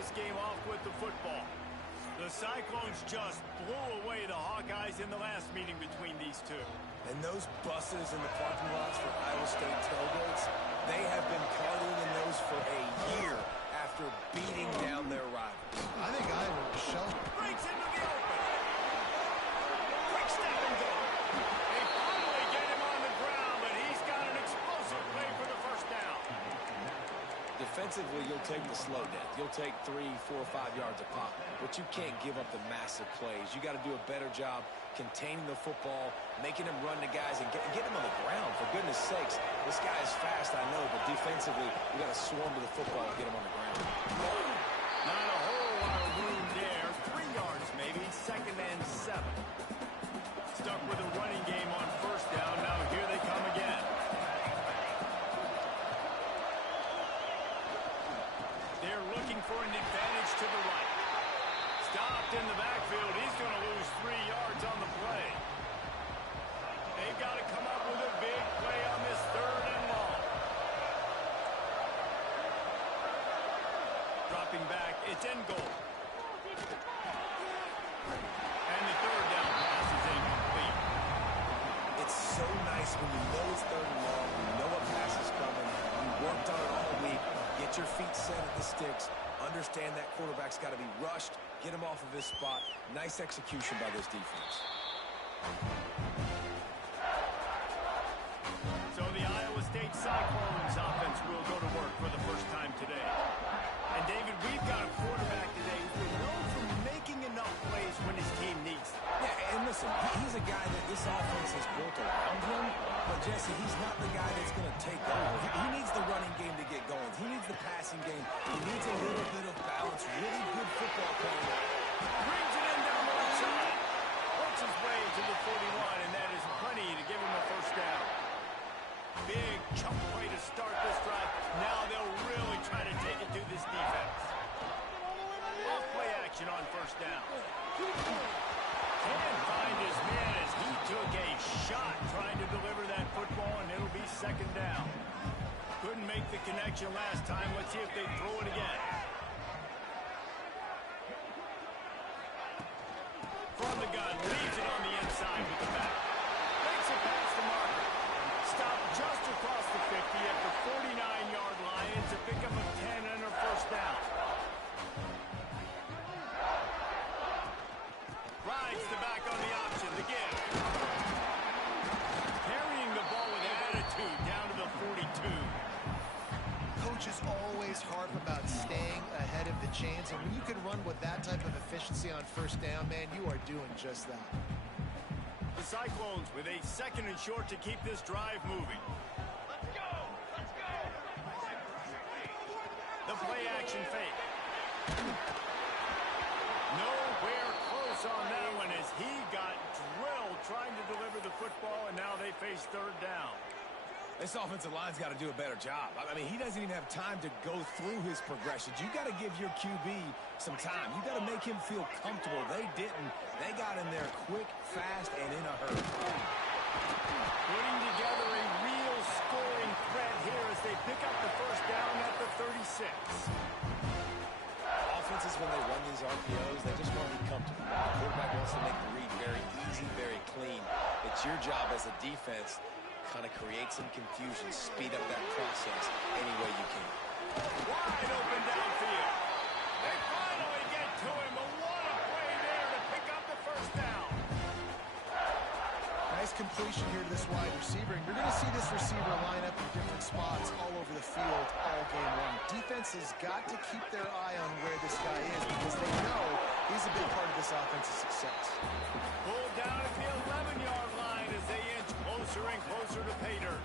this game off with the football. The Cyclones just blew away the Hawkeyes in the last meeting between these two. And those buses in the parking lots for Iowa State tailgates, they have been partying in those for a year after beating down their rivals. I think Iowa will show. Breaks into the open. Quick step and go. They finally get him on the ground, but he's got an explosive play for the first down. Defensively, you'll take the slow death. You'll take 3, 4, 5 yards a pop, but you can't give up the massive plays. You got to do a better job containing the football, making him run to guys, and get him on the ground. For goodness sakes, this guy is fast, I know, but defensively, you got to swarm to the football and get him on the ground. Not a whole lot of room there. 3 yards maybe. 2nd and 7. Stuck with a running game on first down. Now here they come again. They're looking for an advantage to the right. Stopped in the backfield. He's going to lose 3 yards on the play. They've got to come up with a big play on this 3rd and long. Dropping back, it's in goal. And the 3rd down pass is incomplete. It's so nice when you know it's 3rd and long, you know a pass is coming, you worked on it all week, get your feet set at the sticks, understand that quarterback's got to be rushed, get him off of his spot. Nice execution by this defense. So the Iowa State Cyclones offense will go to work for the first time today. And David, we've got a quarterback today who's known for making enough plays when his team needs them. Yeah, and listen, he's a guy that this offense is built around him, but Jesse, he's not the guy that's going to take over. He needs the running game to get going. He needs the passing game. He needs a little bit of balance, really good football playing. Brings it in down the right side. Works his way to the 41, and that is plenty to give him a first down. Big chunk play to start this drive. Now they'll really try to take it to this defense. Off play action on first down. Can't find his man as he took a shot trying to deliver that football, and it'll be 2nd down. Couldn't make the connection last time. Let's see if they throw it again. From the gun, leaves it on the inside with the back. Makes it past the marker. Stopped just across the 50 at the 49-yard line. It's a pickup of 10 and a first down. Rides the back on the option, the give. Carrying the ball with attitude down to the 42. Coaches always harp about staying ahead of the chains, and when you can run with that type of efficiency on first down, man, you are doing just that. The Cyclones with a 2nd and short to keep this drive moving. Let's go! Let's go! The play action fake. Nowhere close on that one as he got drilled trying to deliver the football, and now they face 3rd down. This offensive line's got to do a better job. I mean, he doesn't even have time to go through his progressions. You got to give your QB some time. You got to make him feel comfortable. They didn't. They got in there quick, fast, and in a hurry. Putting together a real scoring threat here as they pick up the first down at the 36. Offenses, when they run these RPOs, they just want to be comfortable. The quarterback wants to make the read very easy, very clean. It's your job as a defense kind of create some confusion, speed up that process any way you can. Wide open downfield. They finally get to him, but what a play there to pick up the first down. Nice completion here to this wide receiver, and you're going to see this receiver line up in different spots all over the field all game long. Defense has got to keep their eye on where this guy is because they know he's a big part of this offensive success. Pulled down at the 11-yard line as they inch closer and closer to pay dirt.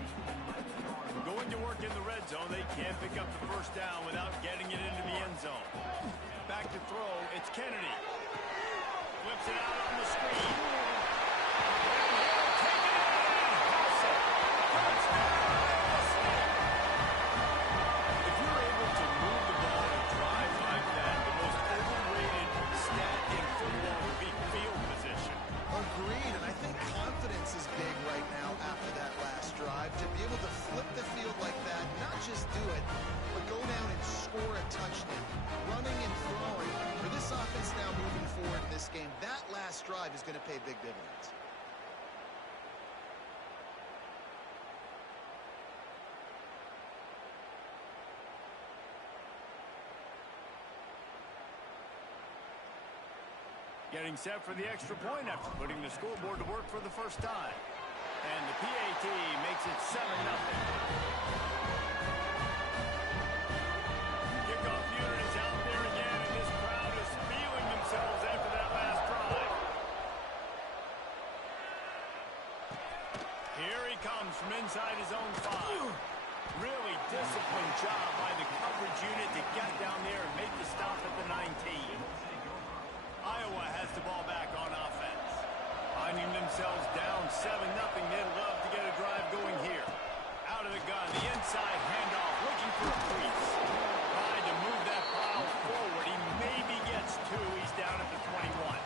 Going to work in the red zone, they can't pick up the first down without getting it into the end zone. Back to throw, it's Kennedy. Flips it out on the screen. And he'll take it in. Hustle. Touchdown. If you're able to move the ball and drive like that, the most overrated stat in football would be field position. Agreed, and I think confidence is big right now after that last drive. To be able to flip the field like that, not just do it, but go down and score a touchdown. Running and drive is going to pay big dividends. Getting set for the extra point after putting the scoreboard to work for the first time. And the PAT makes it 7-0. Kickoff unit is out there again, and this crowd is feeling themselves after that last drive. Here he comes from inside his own 5. Really disciplined job by the coverage unit to get down there and make the stop at the 19. Iowa has the ball back on offense. Finding themselves down 7-0, they'd love to get a drive going here. Out of the gun, the inside handoff, looking for a crease. Tried to move that pile forward. He maybe gets 2. He's down at the 21.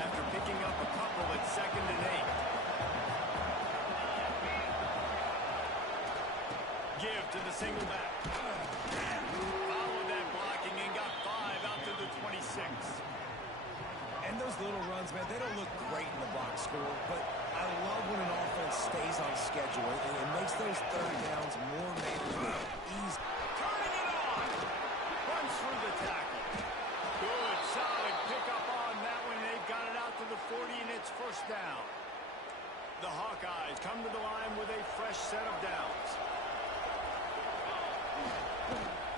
After picking up a couple at 2nd and 8. Give to the single back. Followed that blocking and got 5 out to the 26. And those little runs, man, they don't look great in the box score, but I love when an offense stays on schedule and it makes those third downs more manageable. Easy. Turning it on. Runs through the tackle. Good, solid pickup on that one. They've got it out to the 40, and it's first down. The Hawkeyes come to the line with a fresh set of downs.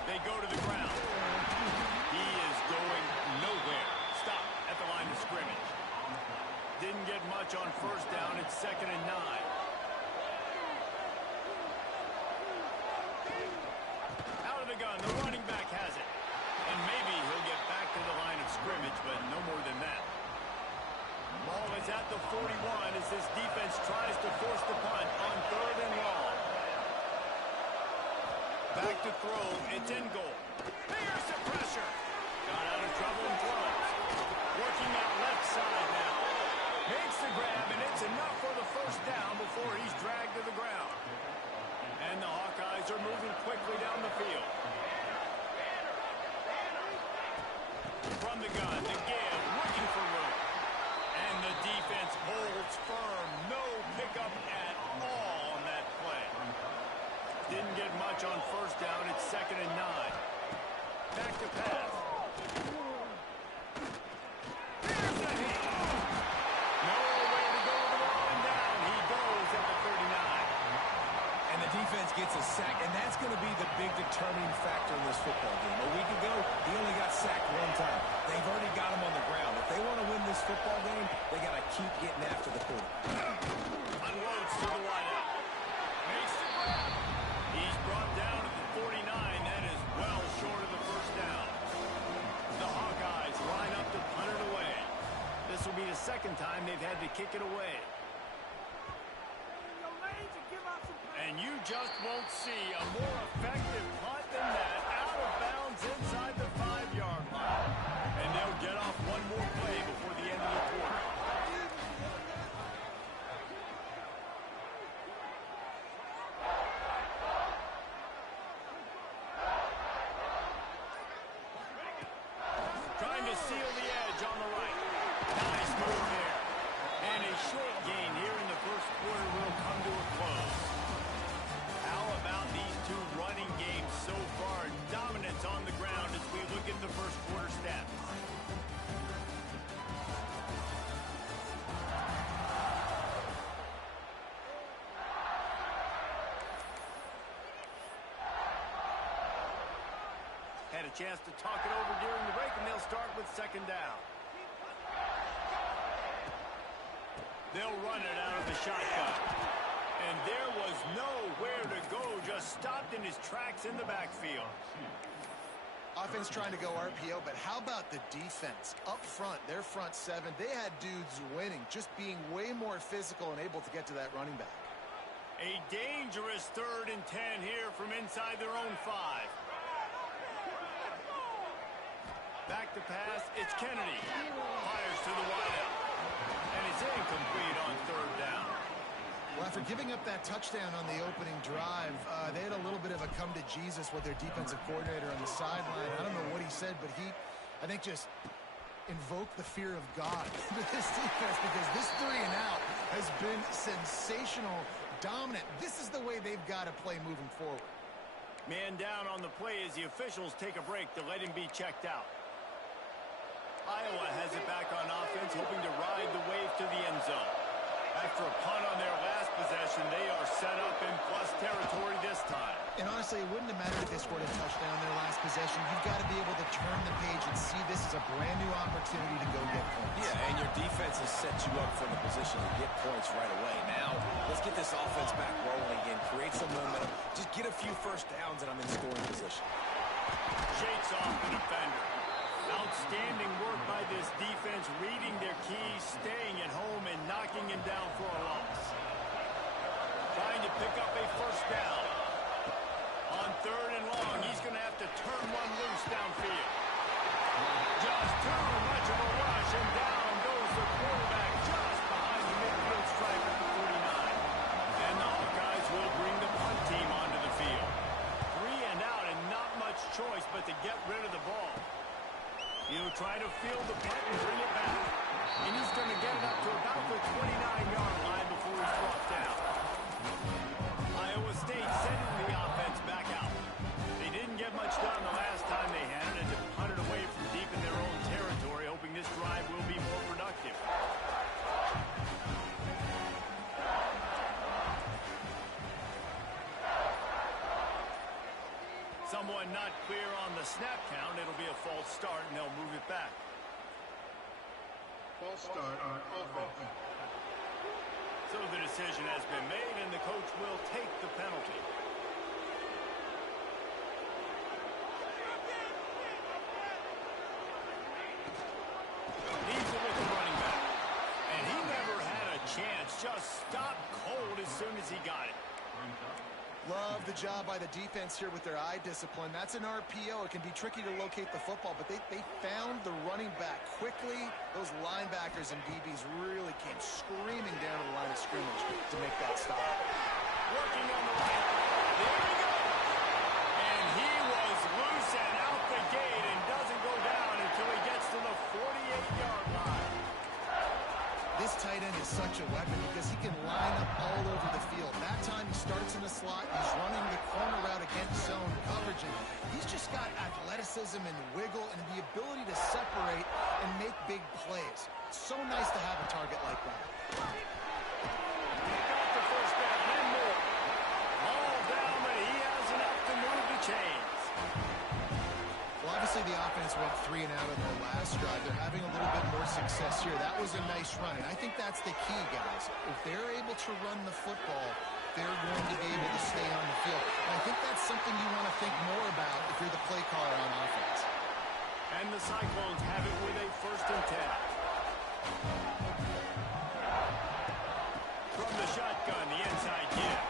They go to the ground. He is going nowhere. Stop at the line of scrimmage. Didn't get much on first down. It's 2nd and 9. Out of the gun. The running back has it. And maybe he'll get back to the line of scrimmage, but no more than that. Ball is at the 41 as this defense tries to force the punt on 3rd and long. Back to throw. It's in goal. Here's the pressure. Got out of trouble and throws. Working out left side now. Makes the grab, and it's enough for the first down before he's dragged to the ground. And the Hawkeyes are moving quickly down the field. From the gun, the give, looking for room. And the defense holds firm. No pickup at all on that play. Didn't get much on first down. It's 2nd and 9. Back to pass. Here's the hit. No way to go with the line down. He goes at the 39. And the defense gets a sack, and that's going to be the big determining factor in this football game. A week ago, he only got sacked 1 time. They've already got him on the ground. If they want to win this football game, they got to keep getting after the quarterback. Unloads to the wideout. Makes the grab. He's brought down at the 49. That is well short of the first down. The Hawkeyes line up to punt it away. This will be the 2nd time they've had to kick it away. And you just won't see a more effective punt than that. Out of bounds inside the 5-yard line. And they'll get off one more play before the end of the quarter. Trying to seal the edge on the right. Nice move there. And a short gain here in the first quarter will come to a close. How about these two running games so far? Dominance on the ground as we look at the first quarter stats. Had a chance to talk it over during the break, and they'll start with 2nd down. They'll run it out of the shotgun. And there was nowhere to go, just stopped in his tracks in the backfield. Offense trying to go RPO, but how about the defense? Up front, their front 7, they had dudes winning, just being way more physical and able to get to that running back. A dangerous 3rd and 10 here from inside their own 5. Back to pass, it's Kennedy. Fires to the wideout. And it's incomplete on 3rd down. Well, after giving up that touchdown on the opening drive, they had a little bit of a come to Jesus with their defensive coordinator on the sideline. I don't know what he said, but he, I think, just invoke the fear of God into this defense, because this 3 and out has been sensational, dominant. This is the way they've got to play moving forward. Man down on the play as the officials take a break to let him be checked out. Iowa has it back on offense, hoping to ride the wave to the end zone. After a punt on their last possession, they are set up in plus territory this time. And honestly, it wouldn't have mattered if they scored a touchdown in their last possession. You've got to be able to turn the page and see this as a brand new opportunity to go get points. Yeah, and your defense has set you up for the position to get points right away. Now, let's get this offense back rolling again, create some momentum, just get a few first downs, and I'm in scoring position. Shakes off the defender. Outstanding work by this defense, reading their keys, staying at home, and knocking him down for a loss. Trying to pick up a first down. On 3rd and long, he's going to have to turn one loose downfield. Just too much of a rush, and down goes the quarterback just behind the midfield stripe at the 49. And the Hawkeyes will bring the punt team onto the field. 3 and out, and not much choice but to get rid of the ball. He'll try to field the punt and bring it back. And he's going to get it up to about the 29-yard line before he's brought down. Iowa State sending the offense back out. They didn't get much done the last time they had it, as it punted away from deep in their own territory, hoping this drive will be more productive. Someone not clear on the snap count. It'll be a false start, and they'll move it back. False start on offense. So the decision has been made, and the coach will take the penalty. He's with the running back. And he never had a chance. Just stopped cold as soon as he got it. Love the job by the defense here with their eye discipline. That's an RPO. It can be tricky to locate the football, but they found the running back quickly. Those linebackers and DBs really came screaming down to the line of scrimmage to make that stop. Working on the right. There we go. And he was loose and out the gate and doesn't go down until he gets to the 48-yard line. This tight end is such a weapon because he can line up all over the field. That time he starts in the slot, he's running the corner route against zone coverage, and he's just got athleticism and wiggle and the ability to separate and make big plays. It's so nice to have a target like that. He got the first down and more. All down, but he has enough to move the chains. Well, obviously the offense went 3 and out on their last drive. They're having a little bit more success here. That was a nice run, and I think that's the key, guys. If they're able to run the football, they're going to be able to stay on the field. And I think that's something you want to think more about if you're the play caller on offense. And the Cyclones have it with a 1st and 10. From the shotgun, the inside give.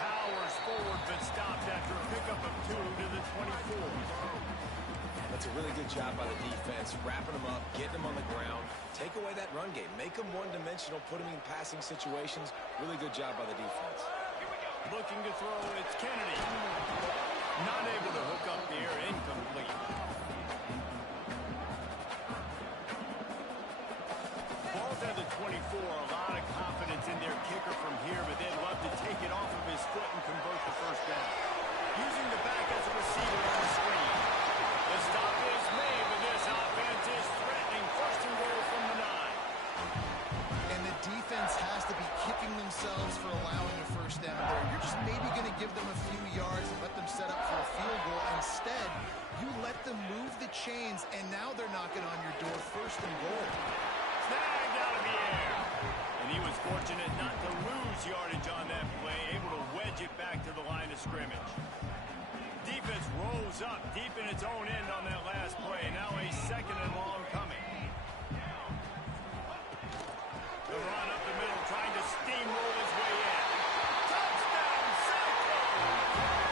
Powers forward, but stopped after a pickup of 2 to the 24. That's a really good job by the defense, wrapping them up, getting them on the ground, take away that run game, make them one-dimensional, put them in passing situations. Really good job by the defense. Looking to throw, it's Kennedy. Not able to hook up the air, incomplete. Ball's at the 24, a lot of confidence in their kicker from here, but they'd love to take it off of his foot and convert the first down. Using the back as a receiver on the screen. The stop is made, but this offense is threatening. 1st and goal from the 9. And the defense has to be kicking themselves for allowing a first down there. You're just maybe going to give them a few yards and let them set up for a field goal. Instead, you let them move the chains, and now they're knocking on your door. 1st and goal. Snagged out of the air. And he was fortunate not to lose yardage on that play, able to wedge it back to the line of scrimmage. Defense rolls up deep in its own end on that last play. Now a 2nd and long coming. The run up the middle, trying to steamroll his way in. Touchdown, Cyclones!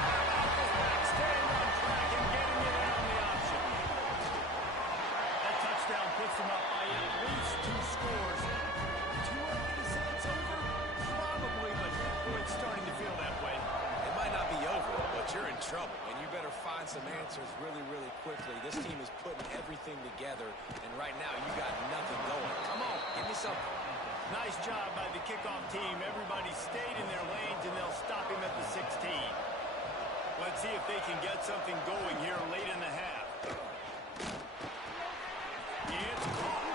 How about this back staying on track and getting it in on the option? That touchdown puts them up by at least 2 scores. Too early to say it's over? Probably, but it's starting to feel that way. It might might not be over, but you're in trouble, and you better find some answers really, really quickly. This team is putting everything together, and right now you got nothing going. Come on, give me something. Nice job by the kickoff team. Everybody stayed in their lanes, and they'll stop him at the 16. Let's see if they can get something going here late in the half. It's caught.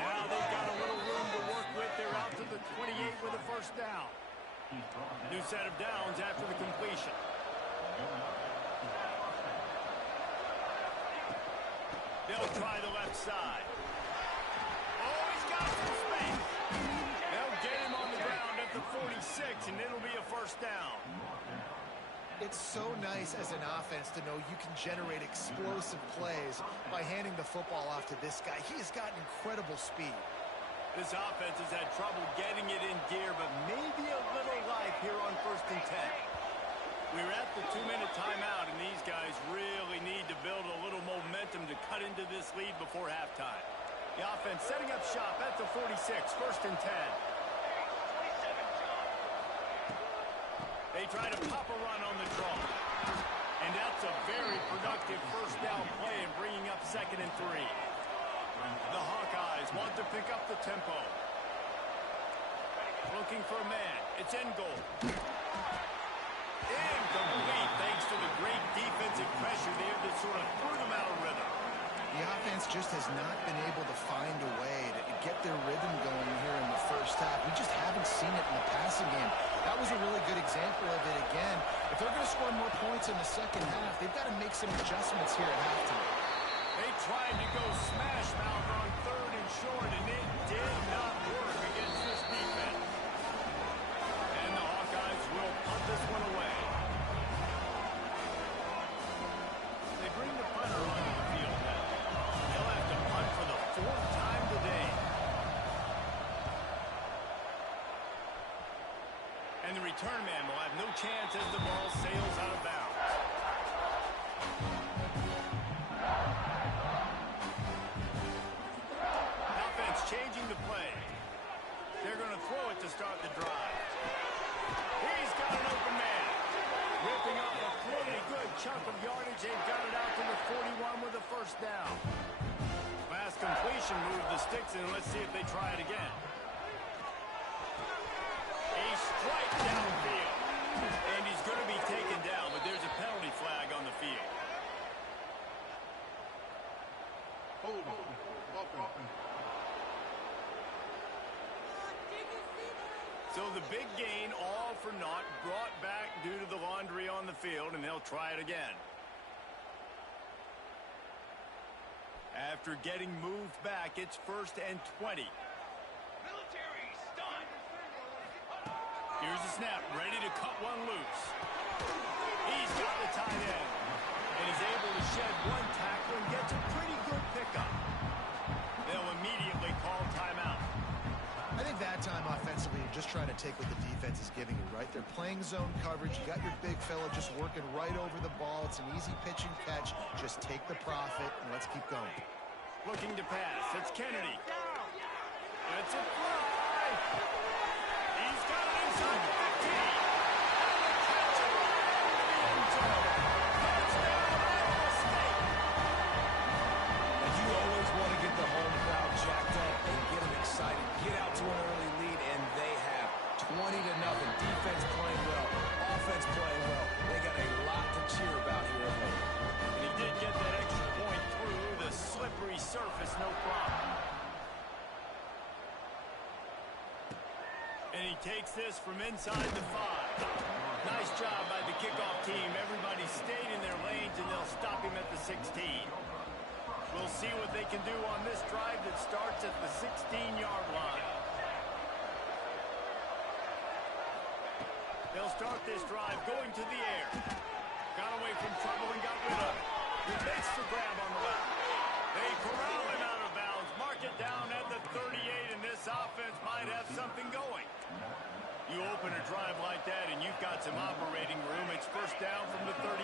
Now they've got a little room to work with. They're out to the 28 with a first down. New set of downs after the completion. They'll try the left side. Oh, he's got some space. They'll get him on the ground at the 46, and it'll be a first down. It's so nice as an offense to know you can generate explosive plays by handing the football off to this guy. He has got incredible speed. This offense has had trouble getting it in gear, but maybe a little life here on 1st and 10. We're at the 2-minute timeout, and these guys really need to build a little momentum to cut into this lead before halftime. The offense setting up shop at the 46, 1st and 10. They try to pop a run on the draw. And that's a very productive first down play in bringing up 2nd and 3. The Hawkeyes want to pick up the tempo. Looking for a man. It's in goal. Incomplete thanks to the great defensive pressure there that sort of threw them out of rhythm. The offense just has not been able to find a way to get their rhythm going here in the first half. We just haven't seen it in the passing game. That was a really good example of it again. If they're going to score more points in the second half, they've got to make some adjustments here at halftime. They tried to go smash mouth on 3rd and short, and it did not work against this defense. And the Hawkeyes will punt this one away. They bring the punter onto the field now. They'll have to punt for the 4th time today. And the return man will have no chance as the ball sails out of bounds. Offense changing the play. They're going to throw it to start the drive. He's got an open man. Ripping off a pretty good chunk of yardage. They've got it out to the 41 with a first down. Last completion moved the sticks in. Let's see if they try it again. A strike downfield. And he's going to be taken down, but there's a penalty flag on the field. Hold on. So the big gain, all for naught, brought back due to the laundry on the field, and they'll try it again. After getting moved back, it's 1st and 20. Here's the snap, ready to cut one loose. He's got the tight end, and he's able to shed one tackle and gets a pretty good pickup. They'll immediately call timeout. I think that time offensively, you're just trying to take what the defense is giving you, right? They're playing zone coverage. You got your big fella just working right over the ball. It's an easy pitch and catch. Just take the profit, and let's keep going. Looking to pass. It's Kennedy. It's a fly. He's got it inside the 15. And the catch arrived in the end zone. Touchdown, Iowa State. And you always want to get the home crowd jacked up and get them excited. Get out to an early lead, and they have 20-0. Defense playing well. Offense playing well. They got a lot to cheer about here at home. And he did get that extra point through the slippery surface, no problem. And he takes this from inside the 5. Nice job by the kickoff team. Everybody stayed in their lanes, and they'll stop him at the 16. We'll see what they can do on this drive that starts at the 16-yard line. They'll start this drive going to the air. Got away from trouble and got rid of it. He makes the grab on the left. They corral him out of bounds. Mark it down at the 38, and this offense might have something going. You open a drive like that, and you've got some operating room. It's first down from the 38.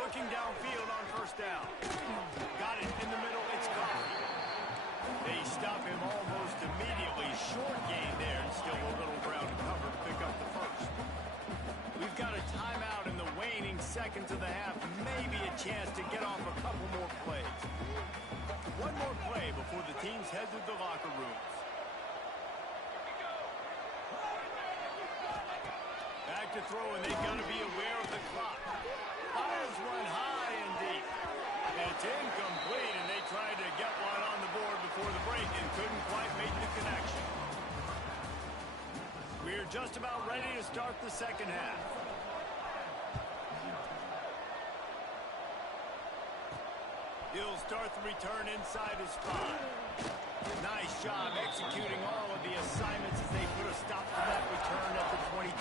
Looking downfield on first down. Got it in the middle. It's Coffee. They stop him almost immediately. Short gain there, and still a little ground to cover to pick up the first. We've got a timeout in the waning seconds of the half. Maybe a chance to get off a couple more plays. One more play before the teams head to the locker rooms. Back to throw, and they've got to be aware of the clock. Fires one high and deep. It's incomplete, and they tried to get one on the board before the break and couldn't quite make the connection. We're just about ready to start the second half. He'll start the return inside his 5. Nice job executing all of the assignments as they put a stop to that return at the 22.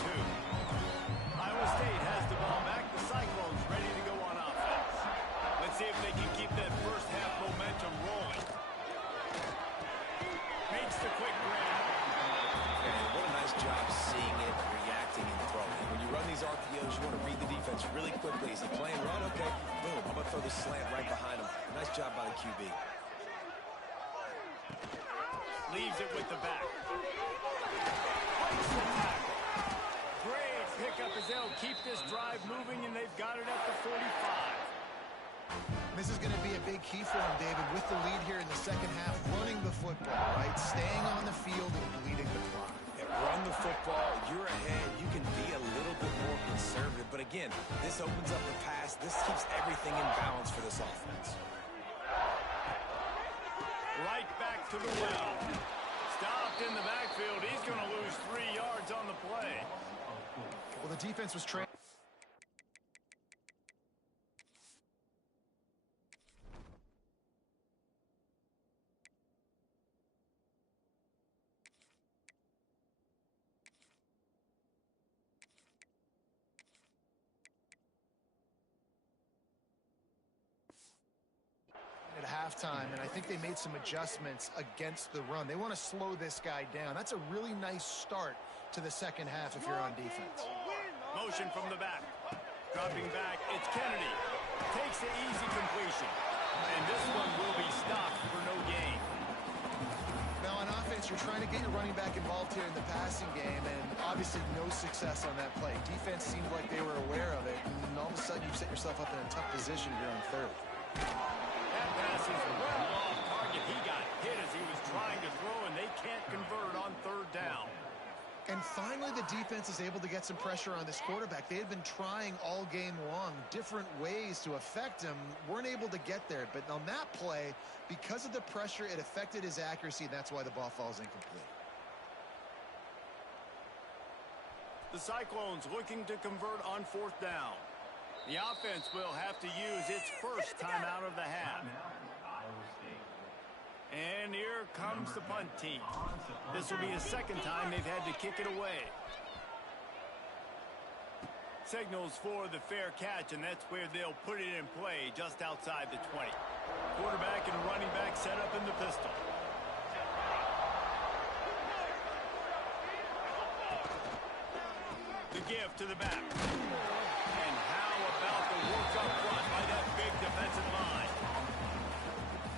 Iowa State has the ball back. The Cyclones ready to go on offense. Let's see if they can keep that first half momentum rolling. Makes the quick grab. And what a nice job seeing it, reacting, and throwing. When you run these RPOs, you want to read the defense really quickly. Is he playing run? Okay, boom. I'm going to throw the slant right behind him. Nice job by the QB. Leaves it with the back. Breaks the tackle. Great pickup as they'll keep this drive moving, and they've got it at the 45. This is going to be a big key for him, David, with the lead here in the second half, running the football, right? Staying on the field and bleeding the clock. Run the football, you're ahead, you can be a little bit more conservative. But again, this opens up the pass. This keeps everything in balance for this offense. Right back to the well. Stopped in the backfield. He's going to lose 3 yards on the play. Well, the defense was trained. At halftime, and I think they made some adjustments against the run. They want to slow this guy down. That's a really nice start to the second half if you're on defense. Motion from the back. Dropping back, it's Kennedy. Takes the easy completion. And this one will be stopped for no gain. Now on offense, you're trying to get your running back involved here in the passing game, and obviously no success on that play. Defense seemed like they were aware of it, and all of a sudden you've set yourself up in a tough position here on third. That pass is well off target. He got hit as he was trying to throw, and they can't convert on third down. And finally, the defense is able to get some pressure on this quarterback. They had been trying all game long different ways to affect him, weren't able to get there. But on that play, because of the pressure, it affected his accuracy, and that's why the ball falls incomplete. The Cyclones looking to convert on fourth down. The offense will have to use its first time out of the half. And here comes the punt team. This will be the second time they've had to kick it away. Signals for the fair catch, and that's where they'll put it in play just outside the 20. Quarterback and running back set up in the pistol. The give to the back. And how about the work up front by that big defensive line?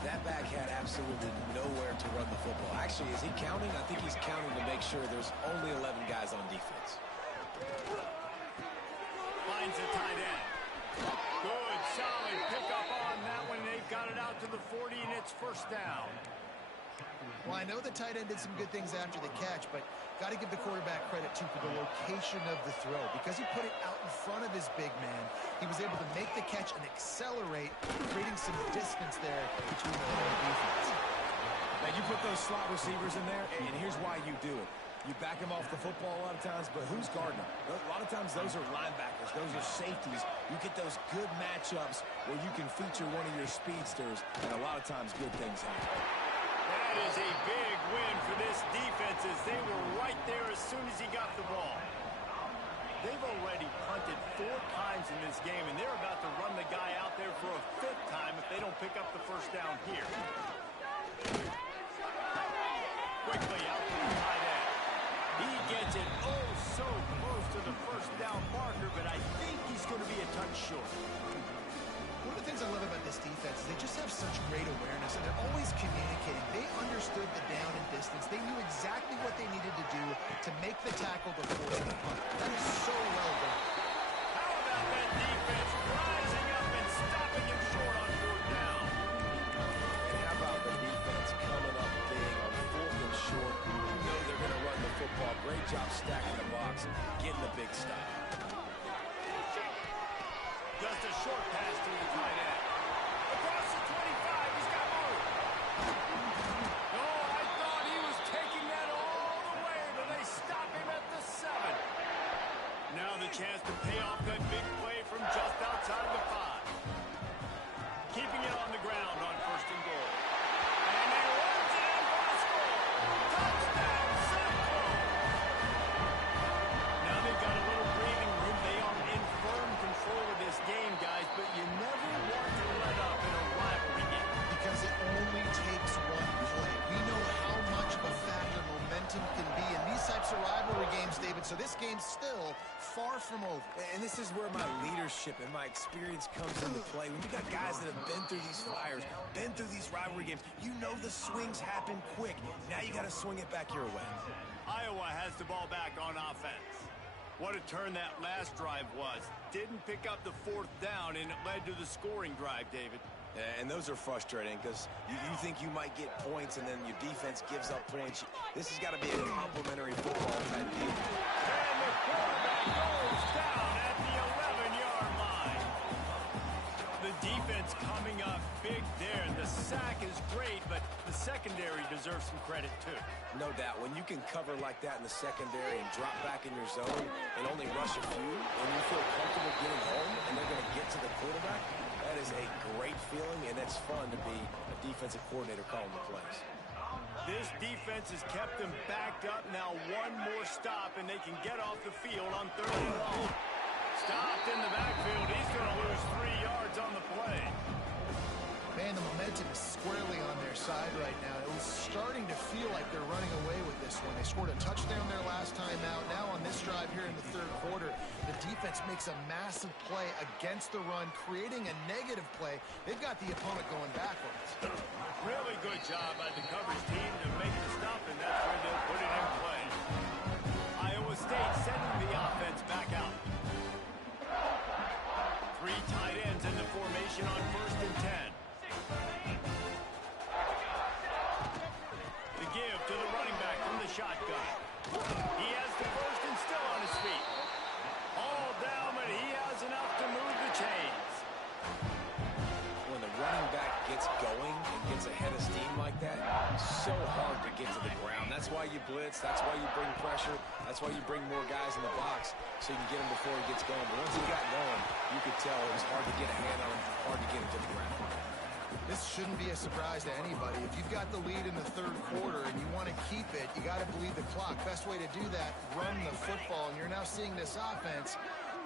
That back had absolutely nowhere to run the football. Actually, is he counting? I think he's counting to make sure there's only 11 guys on defense. Finds the tight end. Good, solid pickup on that one. They've got it out to the 40, and it's first down. Well, I know the tight end did some good things after the catch, but got to give the quarterback credit, too, for the location of the throw. Because he put it out in front of his big man, he was able to make the catch and accelerate, creating some distance there between him and the defense. Now, you put those slot receivers in there, and here's why you do it. You back them off the football a lot of times, but who's guarding them? A lot of times those are linebackers. Those are safeties. You get those good matchups where you can feature one of your speedsters, and a lot of times good things happen. That is a big win for this defense as they were right there as soon as he got the ball. They've already punted 4 times in this game, and they're about to run the guy out there for a 5th time if they don't pick up the first down here. Quickly out to the tight end. He gets it oh so close to the first down marker, but I think he's going to be a touch short. One of the things I love about this defense is they just have such great awareness, and they're always communicating. They understood the down and distance. They knew exactly what they needed to do to make the tackle to force the punt. That is so well done. How about that defense rising up and stopping him short on fourth down? And how about the defense coming up big on fourth and short? You know they're going to run the football. Great job stacking the box, getting the big stop. Just a short pass to the tight end. Across the 25, he's got room. Oh, I thought he was taking that all the way, but they stop him at the 7. Now the chance to pay off that big play from just outside the 5. Keeping it on the ground on first and goal. And he runs it in for the score. Touchdown, Cyclone! Now they've got a little breathing room. They are in firm control of this game, guys, but you never want to let up in a rivalry game. Because it only takes one play. We know how much of a factor momentum can be in these types of rivalry games, David, so this game's still far from over. And this is where my leadership and my experience comes into play. When you got guys that have been through these fires, been through these rivalry games, you know the swings happen quick. Now you got to swing it back your way. Iowa has the ball back on offense. What a turn that last drive was. Didn't pick up the fourth down, and it led to the scoring drive, David. And those are frustrating because you think you might get points and then your defense gives up points. This has got to be a complimentary football type deal. And the quarterback goes down at the 11-yard line. The defense coming up big there. The sack is great, but the secondary deserves some credit, too. No doubt. When you can cover like that in the secondary and drop back in your zone and only rush a few, and you feel comfortable getting home and they're going to get to the quarterback, that is a great feeling, and it's fun to be a defensive coordinator calling the plays. This defense has kept them backed up. Now one more stop, and they can get off the field on third and long. Stopped in the backfield. He's going to lose 3 yards on the play. Man, the momentum is squarely on their side right now. It was starting to feel like they're running away with this one. They scored a touchdown their last time out. Now on this drive here in the third quarter, the defense makes a massive play against the run, creating a negative play. They've got the opponent going backwards. Really good job by the coverage team to make the stop, and that's where they'll put it in play. Iowa State sending the offense back out. 3 tight ends in the formation on first and 10. The give to the running back from the shotgun. He has the first and still on his feet. All down, but he has enough to move the chains. When the running back gets going and gets ahead of steam like that, so hard to get to the ground. That's why you blitz. That's why you bring pressure. That's why you bring more guys in the box so you can get him before he gets going. But once he got going, you could tell it was hard to get a hand on him, hard to get him to the ground. This shouldn't be a surprise to anybody. If you've got the lead in the third quarter and you want to keep it, you got to bleed the clock. Best way to do that, run the football. And you're now seeing this offense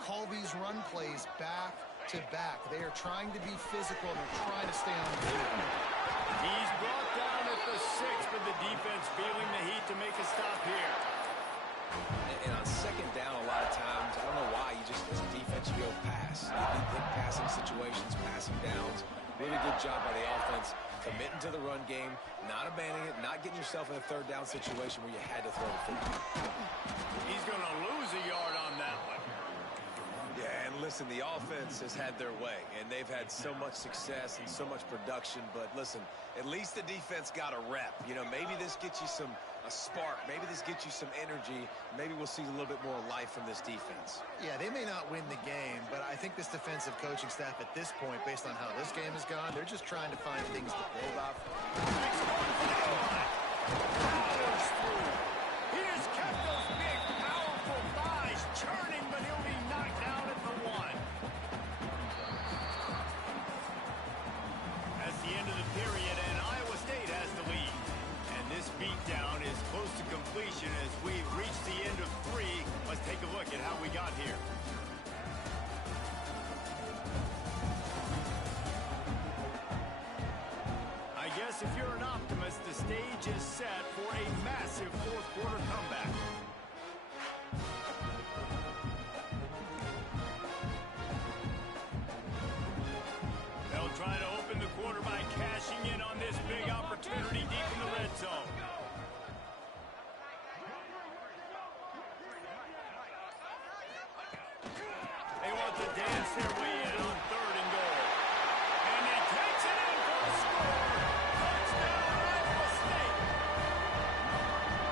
call these run plays back to back. They are trying to be physical. They're trying to stay on the field. He's brought down at the 6, but the defense feeling the heat to make a stop here. And on second down, a lot of times, I don't know why, you just, as a defense, you go pass. You think big passing situations, passing downs. Really good job by the offense, committing to the run game, not abandoning it, not getting yourself in a third down situation where you had to throw the football. He's going to lose a yard on that one. Yeah, and listen, the offense has had their way, and they've had so much success and so much production, but listen, at least the defense got a rep. You know, maybe this gets you a spark. Maybe this gets you some energy. Maybe we'll see a little bit more life from this defense. Yeah, they may not win the game, but I think this defensive coaching staff at this point, based on how this game has gone, they're just trying to find things to build off. Powers through. He has kept those big, powerful thighs churning, but he'll be knocked down at the 1. That's the end of the period, and Iowa State has the lead. And this beatdown is close to completion as we've reached the end of 3. Let's take a look at how we got here. I guess if you're an optimist, the stage is set for a massive fourth quarter comeback. They'll try to open to dance their way in on 3rd and goal. And he takes it in for a score. Touchdown, Iowa State.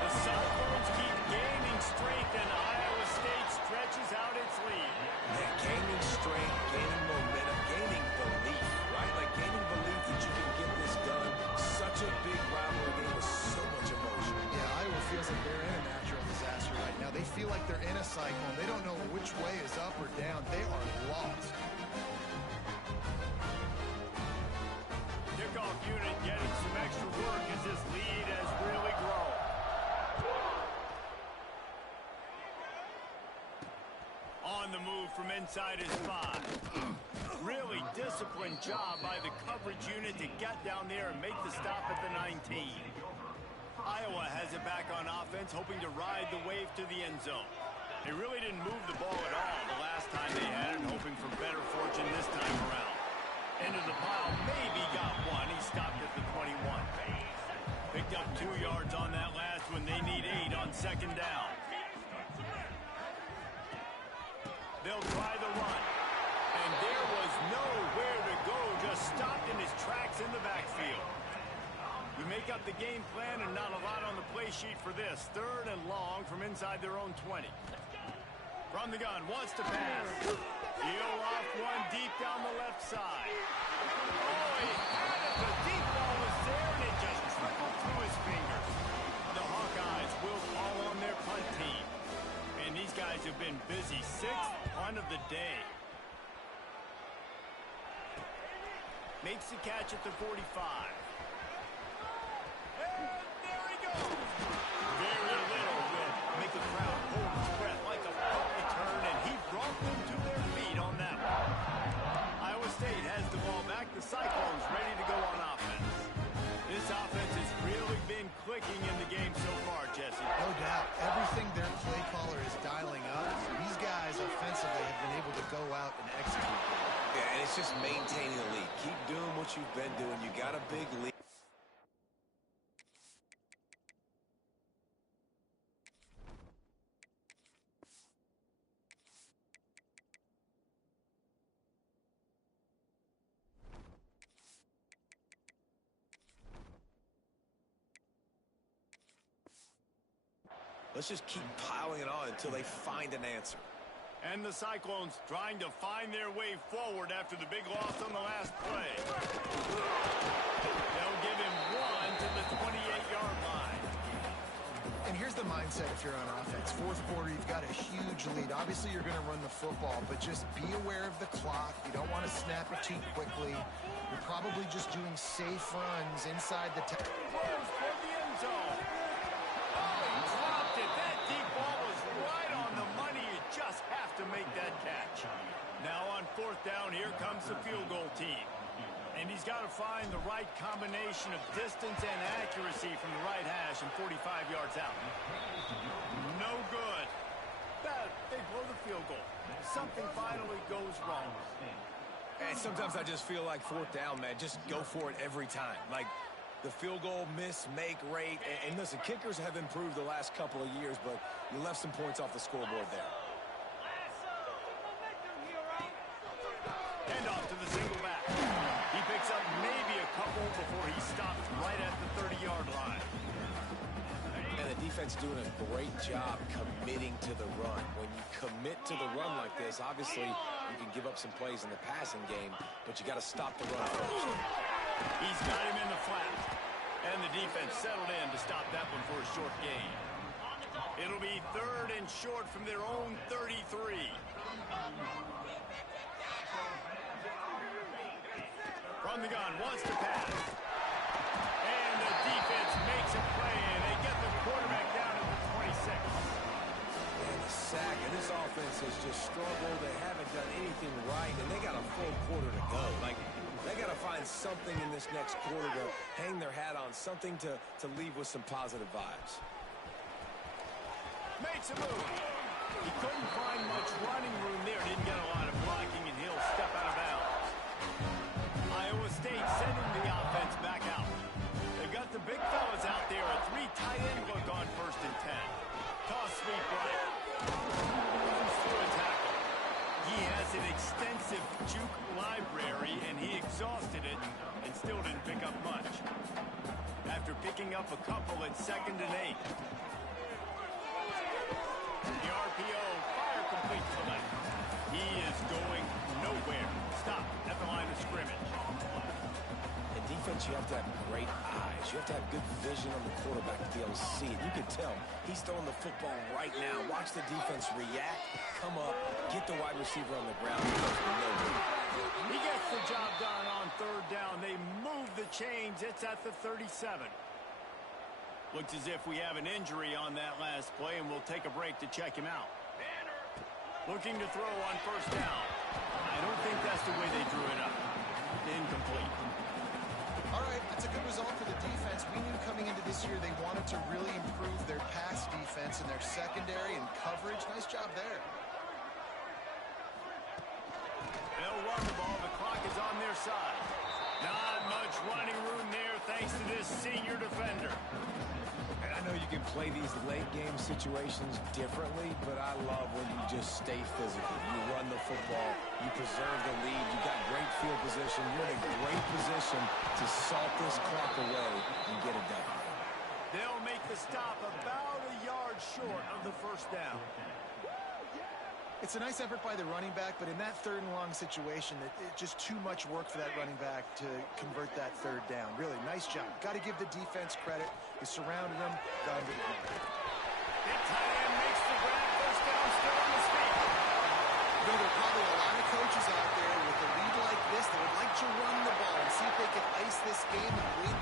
The Cyclones keep gaining strength, and Iowa State stretches out its lead. Yeah, gaining strength, gaining momentum, gaining belief, right? Like gaining belief that you can get this done. Such a big rivalry game with so much emotion. Yeah, Iowa feels like they're in a natural disaster right now. They feel like they're in a cyclone. They don't know which way is up or down. They are lost. Kickoff unit getting some extra work as this lead has really grown. On the move from inside his 5. Really disciplined job by the coverage unit to get down there and make the stop at the 19. Iowa has it back on offense, hoping to ride the wave to the end zone. They really didn't move the ball at all the last time they had it, hoping for better fortune this time around. Into the pile, maybe got one. He stopped at the 21. Picked up 2 yards on that last one. They need 8 on 2nd down. They'll try the run. And there was nowhere to go, just stopped in his tracks in the backfield. We make up the game plan and not a lot on the play sheet for this. 3rd and long from inside their own 20. From the gun, wants to pass. He'll off one deep down the left side. Oh, he had it. The deep ball was there, and it just trickled through his fingers. The Hawkeyes will call on their punt team. And these guys have been busy. 6th punt of the day. Makes the catch at the 45. And there he goes. Very little will make the crowd hold its breath like a punt return, and he brought them to their feet on that one. Iowa State has the ball back. The Cyclones ready to go on offense. This offense has really been clicking in the game so far, Jesse. No doubt. Everything their play caller is dialing up, these guys offensively have been able to go out and execute. Yeah, and it's just maintaining the lead. Keep doing what you've been doing. You got a big lead. Let's just keep piling it on until they find an answer. And the Cyclones trying to find their way forward after the big loss on the last play. They'll give him 1 to the 28-yard line. And here's the mindset if you're on offense. 4th quarter, you've got a huge lead. Obviously, you're going to run the football, but just be aware of the clock. You don't want to snap it too quickly. You're probably just doing safe runs inside the Close for the end zone. Oh, he dropped it. That deep ball was right on the money. You just have to make that catch. Now on 4th down, here comes the field goal team. And he's got to find the right combination of distance and accuracy from the right hash and 45 yards out. No good. They blow the field goal. Something finally goes wrong. And sometimes I just feel like 4th down, man, just go for it every time. Like the field goal miss-make rate. And listen, kickers have improved the last couple of years, but you left some points off the scoreboard there. Hand off to the single back. He picks up maybe a couple before he stops right at the 30-yard line. And the defense doing a great job committing to the run. When you commit to the run like this, obviously you can give up some plays in the passing game, but you got to stop the run first. He's got him in the flat. And the defense settled in to stop that one for a short gain. It'll be 3rd and short from their own 33. From the gun, wants to pass. And the defense makes a play, and they get the quarterback down at the 26. And the sack, and this offense has just struggled. They haven't done anything right, and they got a full quarter to go. Like, they got to find something in this next quarter to hang their hat on, something to leave with some positive vibes. Makes a move. He couldn't find much running room there. Didn't get a lot of blocking, and he'll step out of bounds. Iowa State sending the offense back out. They've got the big fellas out there. A 3 tight end look on 1st and 10. Toss sweep right. Runs through a tackle. He has an extensive juke library, and he exhausted it and still didn't pick up much. After picking up a couple at 2nd and 8. The RPO, fire complete for that. He is going nowhere. Stop at the line of scrimmage. In defense, you have to have great eyes. You have to have good vision on the quarterback to be able to see it. You can tell he's throwing the football right now. Watch the defense react, come up, get the wide receiver on the ground. He gets the job done on 3rd down. They move the chains. It's at the 37. Looks as if we have an injury on that last play, and we'll take a break to check him out. Looking to throw on 1st down. I don't think that's the way they drew it up. Incomplete. All right, that's a good result for the defense. We knew coming into this year they wanted to really improve their pass defense and their secondary and coverage. Nice job there. They'll run the ball. The clock is on their side. Not much running room there thanks to this senior defender. And I know you can play these late game situations differently, but I love when you just stay physical. You run the football, you preserve the lead, you got great field position, you're in a great position to salt this clock away and get it done. They'll make the stop about a yard short of the 1st down. It's a nice effort by the running back, but in that 3rd and long situation, it's just too much work for that running back to convert that 3rd down. Really, nice job. Got to give the defense credit. They surrounded him, got him to the ground. Big tight end makes the grab. 1st down, still on his feet. You know, there are probably a lot of coaches out there with a lead like this that would like to run the ball and see if they can ice this game and win